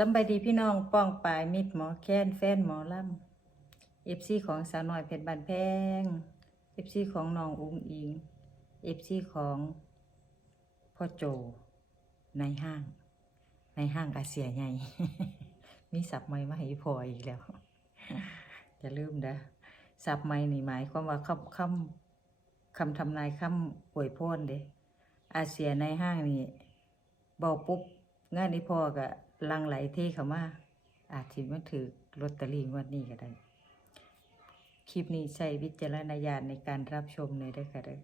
สบายดีพี่น้องป้องปลายมิดหมอแค้นแฟนหมอลำเอฟซีของสาวน้อยเพชรบานแพงเอฟซีของน้องอุ้งอิงเอฟซีของพ่อโจในห้าง ในห้างอาเซียใหญ่มีสับใหม่มาให้พออีกแล้วอย่าลืมนะสับใหม่นี่หมายความว่าคำคำคำทำนายคำอวยพรเด้อาเซียในห้างนี่เบาปุ๊บ งานนี้พ่อก็ลังไหลเทเข้ามาอาจสิมันถือลอตเตอรี่งวดนี้ก็ได้ คลิปนี้ใช้วิจารณญาณในการรับชมเลยเด้ค่ะเด้อ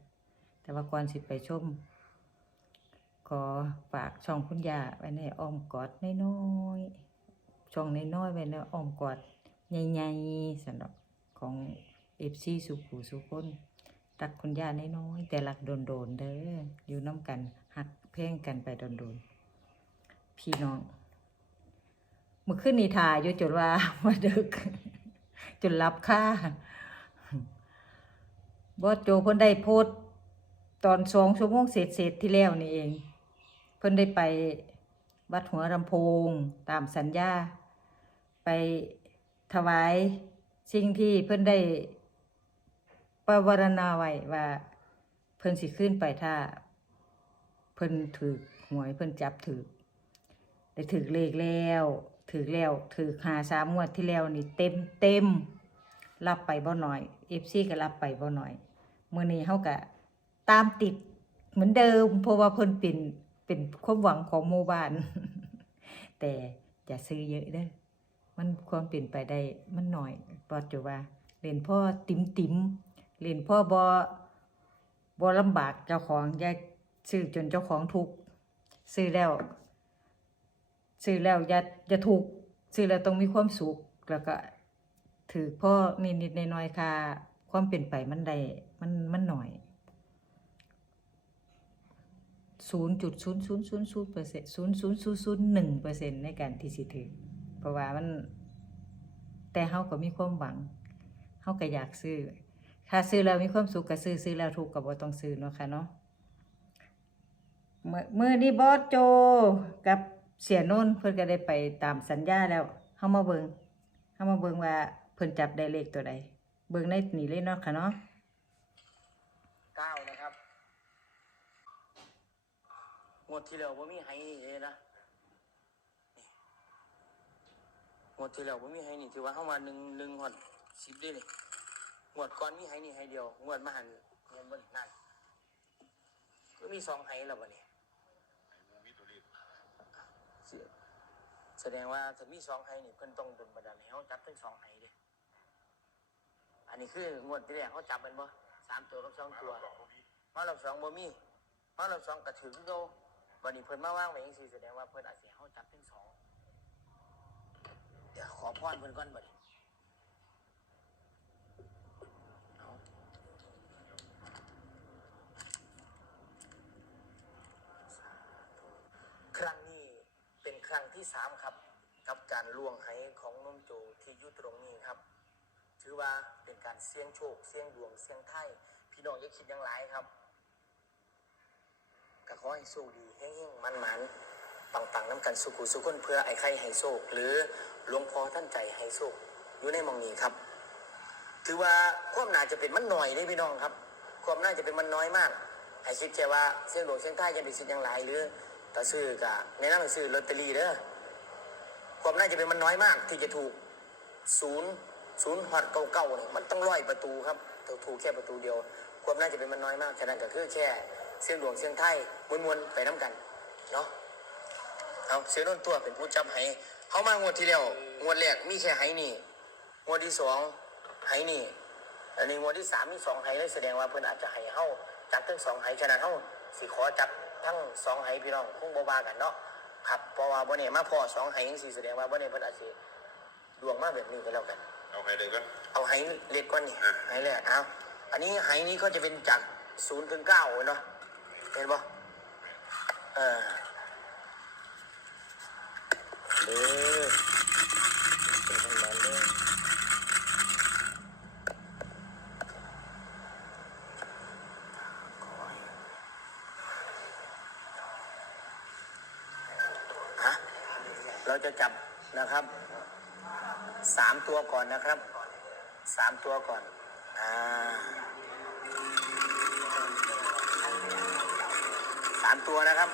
แต่ว่าก่อนสิไปชม ขอฝากช่องคุณยาไว้ในอ้อมกอดน้อยๆช่องน้อยๆไว้ในอ้อมกอดใหญ่ๆสำหรับของเอฟซีสุขูสุคนรักคุณย่าน้อยๆแต่รักโดนๆเด้ออยู่น้ำกันหักเพ่งกันไปโดนๆ พี่น้องเมื่อคืนนีทาอยู่จนว่ามาดึก จนรับค่าบอสโจเพิ่นได้โพสตอนสองชั่วโมงเศษเศษที่แล้วนี่เอง เพิ่นได้ไปวัดหัวลำโพงตามสัญญา ไปถวายสิ่งที่เพิ่นได้ประวรณาไว้ว่า เพิ่นสิขึ้นไปถ้า เพิ่นถือหวยเพิ่นจับถือ ได้ถือเลขแล้ว ถือแล้วถือหาสามงวดที่แล้วนี่เต็มเต็มรับไปบ่หน่อยเอฟซีก็รับไปบ่หน่อยมื้อนี้เฮาก็ตามติดเหมือนเดิม เพราะว่าเพิ่นเป็นเป็นความหวังของหมู่บ้าน แต่อย่าซื้อเยอะเด้อมันความเปลี่ยนไปได้มันหน่อยปอดจูว่าเรียนพ่อติ๋มติ๋มเรียนพ่อบ่บ่ลำบากเจ้าของอย่าซื้อจนเจ้าของทุกซื้อแล้ว ซื้อแล้วอย่าอย่าถูกซื้อแล้วต้องมีความสุขแล้วก็ถือพ่อนิดนิดๆหน่อยๆค่ะ ความเป็นไปมันได้มันมันหน่อยศูนย์จุดศูนย์ศูนย์ศูนย์ศูนย์เปอร์เซ็นต์ศูนย์ศูนย์ศูนย์ศูนย์หนึ่งเปอร์เซ็นต์ในการที่สิถือเพราะว่ามัน แต่เฮาก็มีความหวังเฮาก็อยากซื้อถ้าซื้อแล้วมีความสุขก็ซื้อซื้อแล้วถูกก็บ่ต้องซื้อเนาะค่ะเนาะเมื่อมื่อนี้บอสโจกับ เสียโน่นเพิ่นก็ได้ไปตามสัญญาแล้วเฮามาเบิงเฮามาเบิงว่าเพิ่นจับได้เลขตัวใด เบิงในนี่เลยเนาะค่ะเนาะเก้านะครับงวดที่แล้วว่ามีไฮนี่เลยนะนี่งวดที่แล้วว่ามีไฮนี่ถือว่าเข้ามาหนึ่งหนึ่งหอดสิบได้เลยงวดก่อนมีไฮนี่ไฮเดียวงวดมาหันเงินบนนั่นก็มีสองไฮแล้ววะเนี่ย สียแสดงว่าถ้ามีสองไฮนี่เพิ่นต้องดนบันดาลให้เขาจับทั้งสองไฮเลยอันนี้คืองวดที่แรกเขาจับเป็นบ่สามตัวกับสองตัว มาลำสองบ่มีมาลำสองกระถึงโตวันนี้เพิ่นมาว่างไว้จังซี่แสดงว่าเพิ่นอาจสิให้เฮาจับทั้งสองเดี๋ยวขอพรเพิ่นก่อนบัดนี้เอาครั้งนี้เป็นครั้ง ที่สามครับ กับการล่วงไหของนมโจที่อยู่ตรงนี้ครับ ถือว่าเป็นการเสี่ยงโชค เสี่ยงดวงเสี่ยงไทยพี่น้องอย่าคิดอยังไรครับก็ขอให้โชคดีเฮ้งๆมันๆปังๆน้ำกันสุขุสุขคนเพื่อไอ้ไข่ให้โชคหรือหลวงพ่อท่านใจให้โชคอยู่ในมองนี้ครับ ถือว่าความน่าจะเป็นมันหน้อยได้พี่น้องครับ ความน่าจะเป็นมันน้อยมากให้คิดแค่ว่าเสี่ยงดวงเสี่ยงไทยอยังไดคิดอยังไรหรือ ต่อซื้อกะในนั้ซื้อลอตเตอรี่เด้อความน่าจะเป็นมันน้อยมาก ที่จะถูกศูนย์ศูนย์ฮอดเก่าๆเนี่ยมันต้องร้อยประตูครับถูกถูกแค่ประตูเดียว ความน่าจะเป็นมันน้อยมากฉะนั้นก็คือแค่เสียงหลวงเสียงไทยมวนๆไปน้ำกันเนาะเอาเสียงโนนตัวเป็นผู้จับไห้เขามางวดที่แล้วงวดแรกมีแค่ไห้นี่งวดที่สองไห้นี่อันนี้งวดที่สามมีสองไห้เลยแสดงว่าเพิ่นอาจจะไห้เฮาจับทั้งสองไห้ฉะนั้นเฮาสิขอจับ ทั้งสองไห้พี่น้องคงบ่ว่ากันเนาะครับเพราะว่าบ่เนี่ยมาพอสองไห้จังซี่แสดงว่าบ่เนี่ยเพิ่นอาจสิดวงมาแบบนี้ก็แล้วกัน เอาให้เลยกัน เอาไฮเล็กก่อนนี่ไฮแรกเอาอันนี้ไฮนี้ก็จะเป็นจากศูนย์ถึงเก้าเนาะเห็นปะเออเด้อเป็นทางนั้นเด้อ เราจะจับนะครับสามตัวก่อนนะครับสามตัวก่อนอ่าสามตัวนะครับ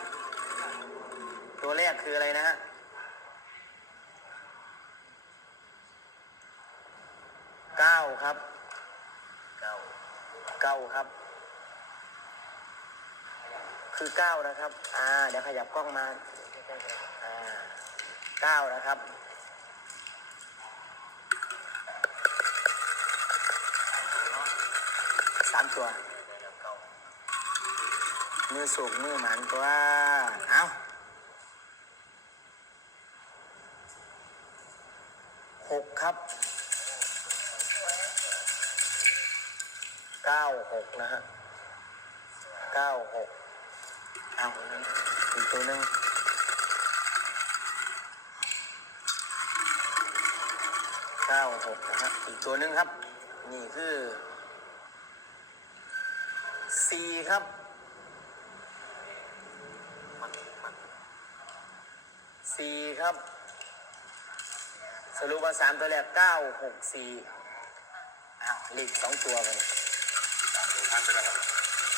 ตัวแรกคืออะไรนะฮะเก้าครับเก้าเก้าครับ คือเก้านะครับ อ่า เดี๋ยวขยับกล้องมา เก้านะครับสามตัว มือสูงมือหมันตัวเอาหกครับเก้าหกนะฮะเก้าหกเอาอีกตัวหนึ่ง เก้าหกนะฮะอีกตัวหนึ่งครับ นี่คือสี่ครับสี่ครับ สรุปว่าสามตัวแรกเก้าหกสี่อ้าวเลขสองตัวกันเลย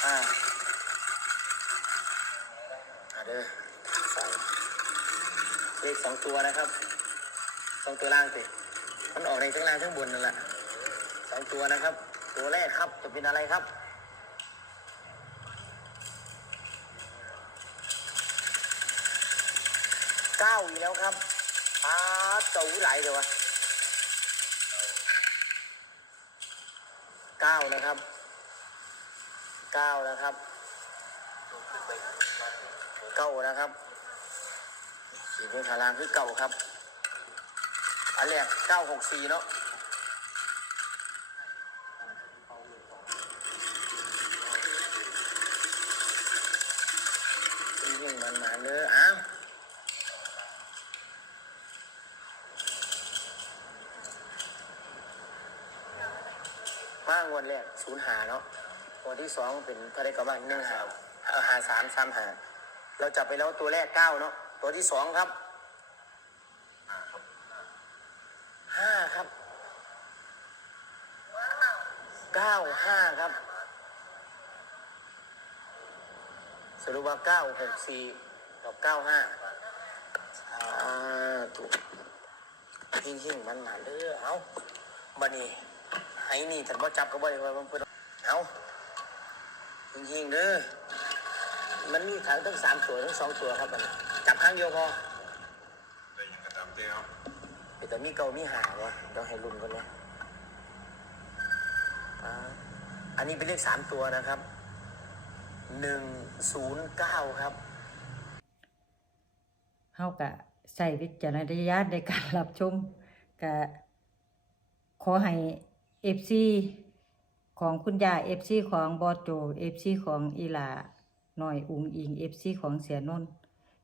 อ่าอ่าเด้อใส่เลขสองตัวนะครับสองตัวล่างสิ มันออกในทั้งล่างทั้งบนนั่นแหละสองตัวนะครับ ตัวแรกครับจะเป็นอะไรครับเก้าอีกแล้วครับอาเจ้าไหลเลยวะเก้านะครับเก้านะครับเก้านะครับขีดเป็นขาลางคือเก้าครับ อันแรกเก้าหกสี่เนาะยิ่งมันมาเลยอ้าวมางวดแรกศูนย์หาเนาะงวดที่สองเป็นท่าไรกับบ้านหนึ่งหาเอาหาสามสามหาเราจับไปแล้วตัวแรกเก้าเนาะตัวที่สองครับห้าครับเก้า ห้าครับ สรุปว่าเก้าหกสี่กับเก้าห้าอ่าถูกหิ่งหิ่งมันมาเด้อเอาบันนี้ไห้นี่ฉันว่าจับก็บ่ได้ว่ามันเพิ่นเอาหิ่งหิ่งเด้อมันมีทั้งทั้งสามตัวทั้งสองตัวครับมันจับครั้งเดียวพอได้ยังกระดำเตี้ยวแต่มีเก่ามีหาวะเดี๋ยวให้ลุ้นกันเลย อันนี้เป็นเลขสามตัวนะครับหนึ่งศูนย์เก้าครับเฮากะใช้วิจารณญาณในการรับชมกะขอให้ FC ของคุณยา FC ของบอโจ FC ของอีหลาหน่อยอุงอิง FC ของเสียนนท์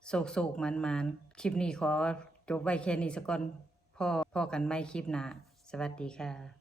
โศกโศกมันมันคลิปนี้ขอจบไว้แค่นี้สักก่อนพ่อพ่อกันไม่คลิปหนาสวัสดีค่ะ